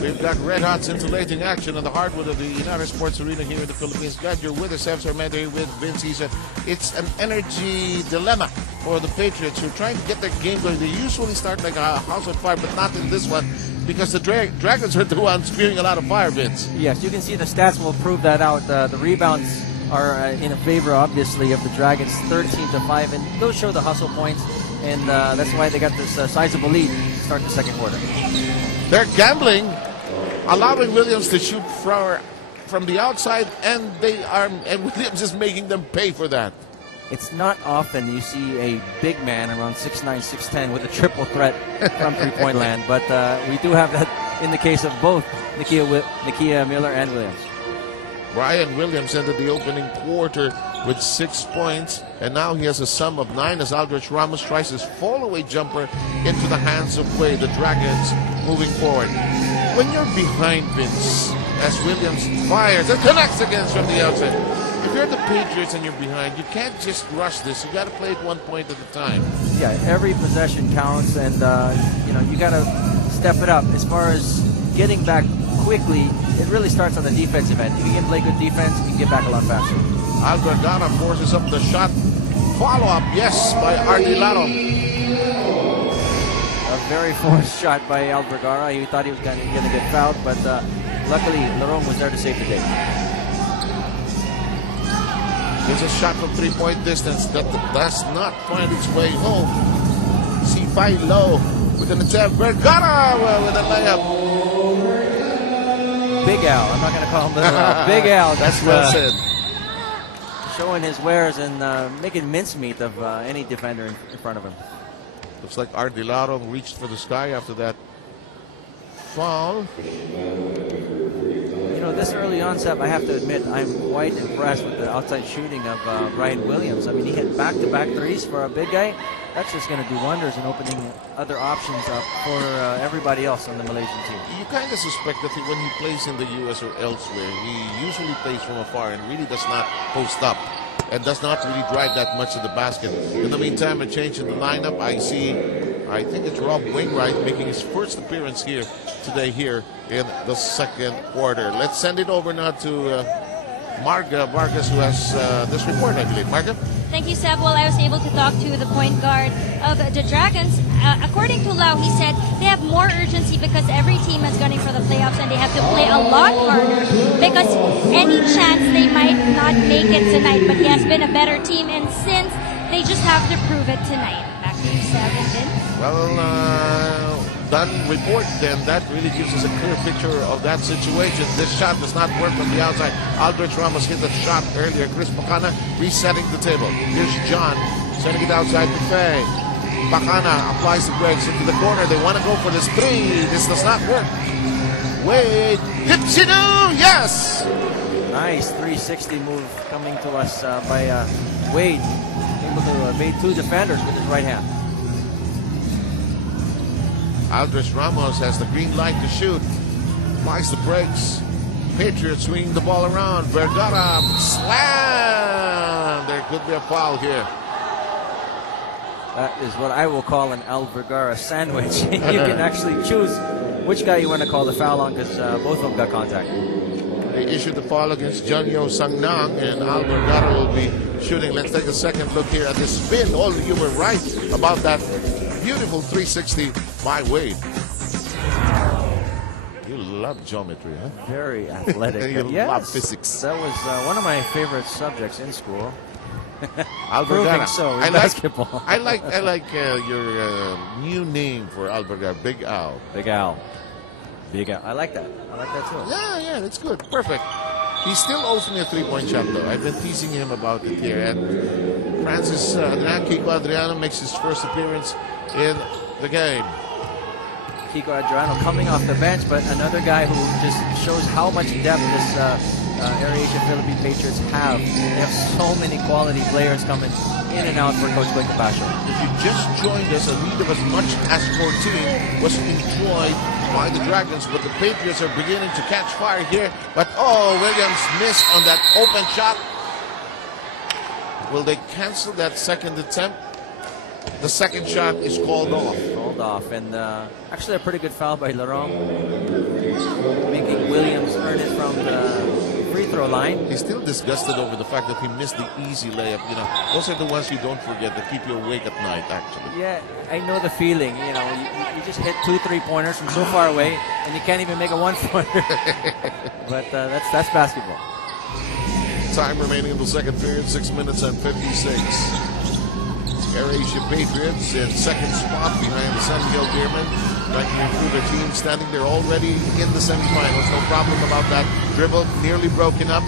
We've got red hot scintillating action on the hardwood of the United Sports Arena here in the Philippines. Glad you're with us. Evs here with Vince. He said it's an energy dilemma for the Patriots who are trying to get their game going. They usually start like a house on fire, but not in this one because the Dragons are the ones spewing a lot of fire, Vince. Yes, you can see the stats will prove that out. The rebounds are in favor, obviously, of the Dragons, 13-5, and those show the hustle points, and that's why they got this sizable lead to start the second quarter. They're gambling, allowing Williams to shoot from the outside, and Williams is making them pay for that. It's not often you see a big man around 6'9", 6'10", with a triple threat from three-point land, but we do have that in the case of both Nikia Miller and Williams. Brian Williams ended the opening quarter with 6 points, and now he has a sum of 9 as Aldrich Ramos tries his fall-away jumper into the hands of Wade. The Dragons moving forward. When you're behind, Vince, as Williams fires and connects again from the outside, if you're the Patriots and you're behind, you can't just rush this. You got to play it 1 point at a time. Yeah, every possession counts, and you got to step it up. As far as getting back quickly, it really starts on the defensive end. If you can play good defense, you can get back a lot faster. Albergara forces up the shot. Follow-up, yes, by Ardilaro. A very forced shot by Albergara. He thought he was going to get fouled, but luckily Larong was there to save the day. There's a shot from three-point distance that does not find its way home. C5 low with an attempt. Vergara with a layup. Big Al. I'm not going to call him Little Al. Big Al. That's well said. Showing his wares and making mincemeat of any defender in front of him. Looks like Ardilaro reached for the sky after that foul. You know, this early onset, I have to admit, I'm quite impressed with the outside shooting of Brian Williams. I mean, he hit back-to-back threes for a big guy. That's just going to do wonders in opening other options up for everybody else on the Malaysian team. You kind of suspect that when he plays in the U.S. or elsewhere, he usually plays from afar and really does not post up and does not really drive that much to the basket. In the meantime, a change in the lineup. I think it's Rob Wainwright making his first appearance here today here in the second quarter. Let's send it over now to Marga Vargas, who has this report, I believe. Marga? Thank you, Seb. Well, I was able to talk to the point guard of the Dragons. According to Lau, he said they have more urgency because every team is gunning for the playoffs and they have to play a lot harder because any chance they might not make it tonight. But he has been a better team, and since they just have to prove it tonight. Back to you, Seb and Vince. Well, done report then. That really gives us a clear picture of that situation. This shot does not work from the outside. Aldrich Ramos hit the shot earlier. Chris Bacana resetting the table. Here's John sending it outside to Faye. Bacana applies the brakes into the corner. They want to go for this three. This does not work. Wade hits it. Yes! Nice 360 move coming to us by Wade. Able to evade 2 defenders with his right hand. Aldrich Ramos has the green light to shoot. Applies the brakes. Patriots swinging the ball around. Vergara slam. There could be a foul here. That is what I will call an Al Vergara sandwich. You can actually choose which guy you want to call the foul on because both of them got contact. They issued the foul against Janyo Sangnang, and Al Vergara will be shooting. Let's take a second look here at the spin. Oh, you were right about that beautiful 360 by Wade. You love geometry, huh? Very athletic. You love physics. That was one of my favorite subjects in school. Albergara. So in basketball. I like your new name for Albergara, Big Al. Big Al. Big Al. I like that. I like that too. Yeah, that's good. Perfect. He still owes me a 3-point shot, though. I've been teasing him about it here. And Francis Kiko Adriano makes his first appearance in the game. Kiko Adriano coming off the bench, but another guy who just shows how much depth this AirAsia Philippine Patriots have. They have so many quality players coming in and out for Coach Blake Capascio. If you just joined us, a lead of as much as 14 was enjoyed by the Dragons, but the Patriots are beginning to catch fire here. But Williams missed on that open shot. Will they cancel that second attempt? The second shot is called off. called off, and actually a pretty good foul by Laurent, making Williams earn it from the free throw line. He's still disgusted over the fact that he missed the easy layup. You know, those are the ones you don't forget that keep you awake at night, actually. Yeah, I know the feeling. You know, you just hit 2 3-pointers from so far away, and you can't even make a 1-pointer. But that's basketball. Time remaining in the second period, 6 minutes and 56. AirAsia Patriots in second spot behind the San Miguel Deermen. Ranking through their team, standing there already in the semifinals. No problem about that. Dribble nearly broken up.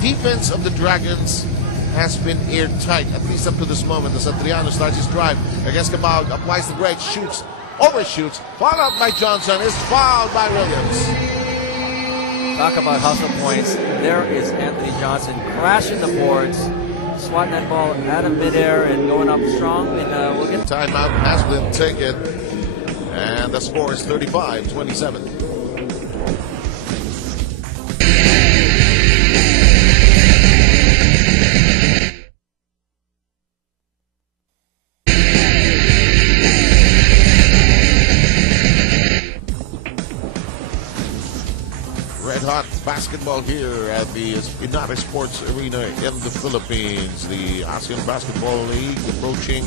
Defense of the Dragons has been airtight, at least up to this moment. As Adriano starts his drive against Cabal, applies the break, shoots, overshoots, fouled out by Johnson, is fouled by Williams. Talk about hustle points. There is Anthony Johnson crashing the boards, swatting that ball out of midair and going up strong. And we'll get timeout has been taken, and the score is 35-27. Hot basketball here at the Inari Sports Arena in the Philippines. The ASEAN Basketball League approaching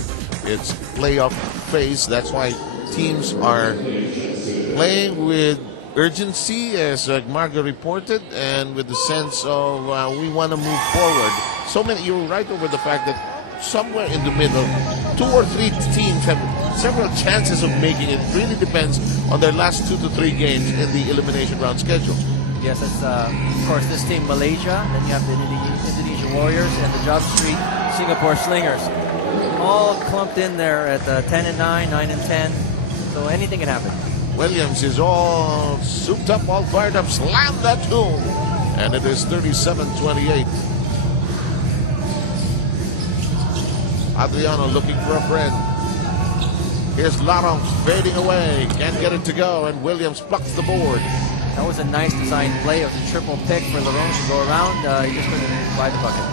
its playoff phase. That's why teams are playing with urgency, as Marga reported, and with the sense of we want to move forward. So many, you're right over the fact that somewhere in the middle, 2 or 3 teams have several chances of making it. It really depends on their last 2 to 3 games in the elimination round schedule. Yes, it's of course this team Malaysia, then you have the Indonesian Warriors and the Job Street Singapore Slingers, all clumped in there at 10-9, 9-10. So anything can happen. Williams is all souped up, all fired up, slammed that home, and it is 37-28. Adriano looking for a friend. Here's Laron fading away, can't get it to go, and Williams plucks the board. That was a nice design play. It was a triple pick for Laurent to go around. He just couldn't buy the bucket.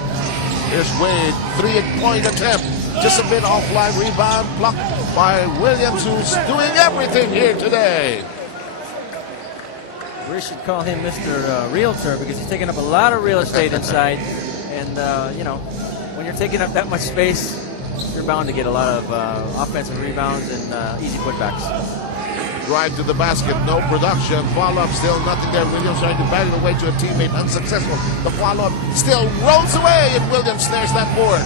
Here's Wade, 3-point attempt. Just a bit offline rebound, blocked by Williams, who's doing everything here today. We should call him Mr. Realtor, because he's taking up a lot of real estate inside. And, you know, when you're taking up that much space, you're bound to get a lot of offensive rebounds and easy putbacks. Drive to the basket, no production. Follow-up, still nothing there. Williams trying to bat it away to a teammate, unsuccessful. The follow-up still rolls away, and Williams snares that board.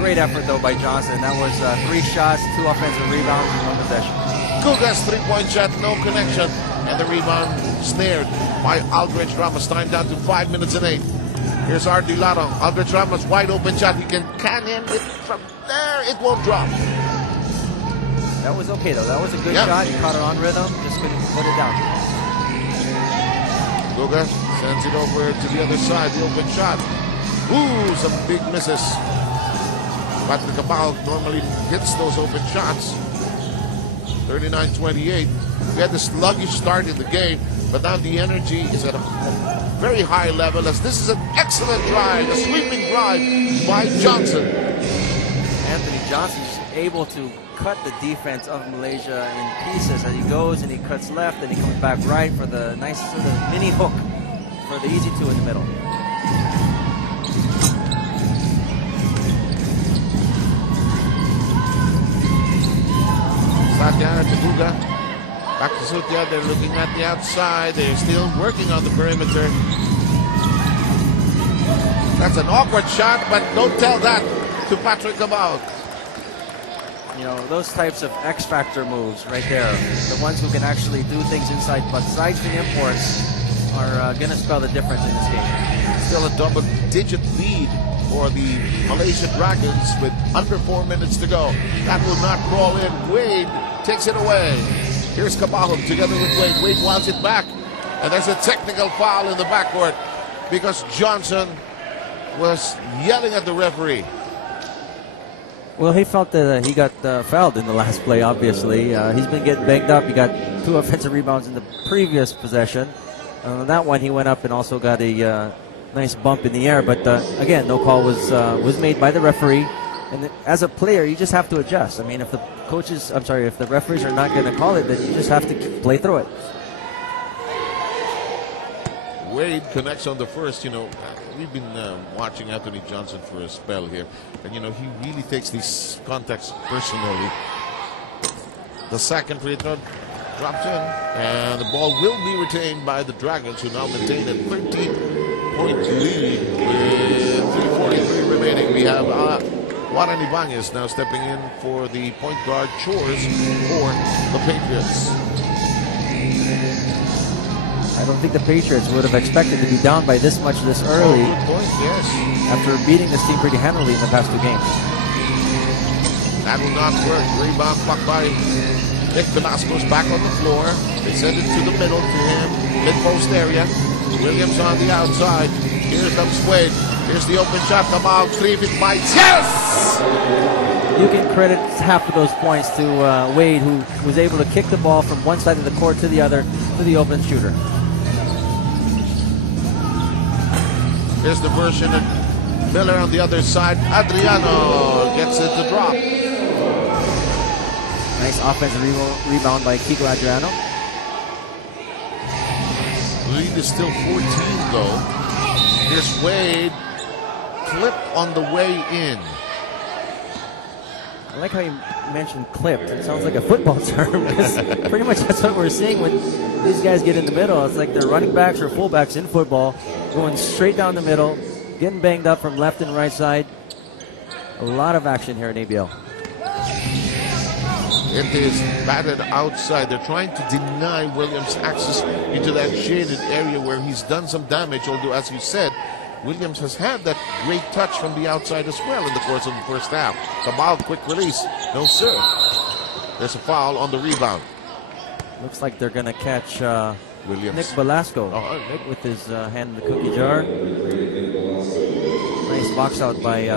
Great effort, though, by Johnson. That was 3 shots, 2 offensive rebounds, and 1 possession. Gugas 3-point shot, no connection. And the rebound snared by Aldrich Ramos. Time down to 5 minutes and 8. Here's R.D. Laron. Aldrich Ramos, wide open shot. He can him. It from there, it won't drop. That was okay, though. That was a good shot. He caught it on rhythm. Just couldn't put it down. Gugas sends it over to the other side. The open shot. Ooh, some big misses. Patrick Cabal normally hits those open shots. 39-28. We had a sluggish start in the game, but now the energy is at a very high level, as this is an excellent drive, a sweeping drive by Johnson. Anthony Johnson is able to cut the defense of Malaysia in pieces as he goes, and he cuts left, and he comes back right for the nice sort of mini hook for the easy 2 in the middle. Satya to Guga. Back to Sutia. They're looking at the outside. They're still working on the perimeter. That's an awkward shot, but don't tell that to Patrick Cabal. You know, those types of X-Factor moves right there, the ones who can actually do things inside, but besides the imports, are going to spell the difference in this game. Still a double-digit lead for the Malaysia Dragons with under 4 minutes to go. That will not crawl in. Wade takes it away. Here's Cabal together with Wade. Wade wants it back. And there's a technical foul in the backcourt because Johnson was yelling at the referee. Well, he felt that he got fouled in the last play, obviously. He's been getting banged up. He got 2 offensive rebounds in the previous possession. On that one, he went up and also got a nice bump in the air. But, again, no call was made by the referee. And as a player, you just have to adjust. I mean, if the coaches, I'm sorry, if the referees are not going to call it, then you just have to play through it. Wade connects on the first. We've been watching Anthony Johnson for a spell here, and he really takes these contacts personally. The second free throw drops in, and the ball will be retained by the Dragons, who now maintain a 13-point lead with 3:43 remaining. We have Warren Ibanez now stepping in for the point guard chores for the Patriots. I don't think the Patriots would have expected to be down by this much this early. Good point, yes. After beating this team pretty handily in the past 2 games. That will not work. Rebound puck by Nick Velasco's back on the floor. They send it to the middle to him. Mid-post area. Williams on the outside. Here's the Wade. Here's the open shot. Come out. 3-feet bites. Yes! You can credit half of those points to Wade, who was able to kick the ball from one side of the court to the other to the open shooter. Here's the version of Miller on the other side. Adriano gets it to drop. Nice offensive rebound by Kiko Adriano. Lead is still 14 though. Here's Wade. Clip on the way in. I like how you mentioned clipped. It sounds like a football term, because pretty much that's what we're seeing when these guys get in the middle. It's like they're running backs or fullbacks in football, going straight down the middle, getting banged up from left and right side. A lot of action here at ABL. It is batted outside. They're trying to deny Williams access into that shaded area where he's done some damage, although, as you said, Williams has had that great touch from the outside as well in the course of the first half. Cabal, quick release. No, sir. There's a foul on the rebound. Looks like they're going to catch Williams. Nick Velasco with his hand in the cookie jar. Nice box out by